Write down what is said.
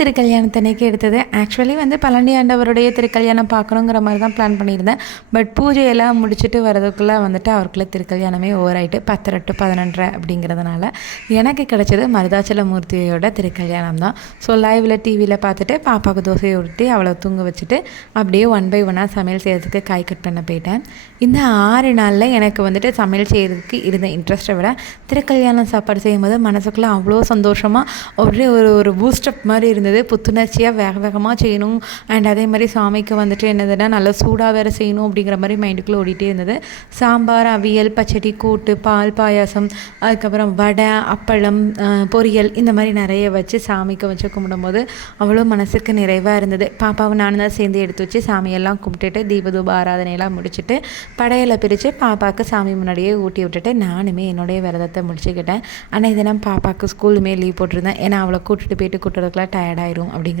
திருக்கல்யாணத்தன்னைக்கு எடுத்தது. ஆக்சுவலி வந்து பழனி ஆண்டவருடைய திருக்கல்யாணம் பார்க்கணுங்கிற மாரி தான் பிளான் பண்ணியிருந்தேன். பட் பூஜையெல்லாம் முடிச்சுட்டு வரதுக்குள்ள வந்துட்டு அவருக்குள்ள திருக்கல்யாணமே ஓவர் ஆயிட்டு 10:30 to 11:30 அப்படிங்கிறதுனால எனக்கு கிடைச்சது மருதாச்சலமூர்த்தியோட திருக்கல்யாணம் தான். ஸோ லைவ்ல டிவியில் பார்த்துட்டு பாப்பாவுக்கு தோசையை ஊட்டி அவளை தூங்க வச்சுட்டு அப்படியே ஒன் பை ஒன்னாக சமையல் செய்கிறதுக்கு காய் கட் பண்ண போயிட்டேன். இந்த 6 நாளில் எனக்கு வந்துட்டு சமையல் செய்கிறதுக்கு இருந்த இன்ட்ரெஸ்ட்டை விட திருக்கல்யாணம் சாப்பாடு செய்யும்போது மனசுக்குள்ளே அவ்வளோ சந்தோஷமாக ஒரே ஒரு ஒரு பூஸ்டப் மாதிரி இருந்தது. புத்துணர்ச்சியாக வேக வேகமாக செய்யணும். அண்ட் அதே மாதிரி சாமிக்கு வந்துட்டு என்னதுன்னா நல்லா சூடாக வேறு செய்யணும் அப்படிங்கிற மாதிரி மைண்டுக்குள்ளே ஓடிட்டே இருந்தது. சாம்பார், அவியல், பச்சடி, கூட்டு, பால் பாயாசம், அதுக்கப்புறம் வடை, அப்பளம், பொரியல் இந்த மாதிரி நிறைய வச்சு சாமிக்கு வச்சு கும்பிடும்போது அவ்வளோ மனசுக்கு நிறைவாக இருந்தது. பாப்பாவை நானும் தான் சேர்ந்து எடுத்து வச்சு சாமியெல்லாம் கும்பிட்டுட்டு தீபதூப ஆராதனையெல்லாம் முடிச்சுட்டு படையலை பிரித்து பாப்பாவுக்கு சாமி முன்னாடியே ஊட்டி விட்டுட்டு நானுமே என்னுடைய விரதத்தை முடிச்சுக்கிட்டேன். ஆனால் தினம் பாப்பாவுக்கு ஸ்கூலுமே லீவ் போட்டிருந்தேன். ஏன்னா அவளை கூட்டிகிட்டு போயிட்டு கூட்டுறதுக்குலாம் டயர்டாயிரும் அப்படிங்கிற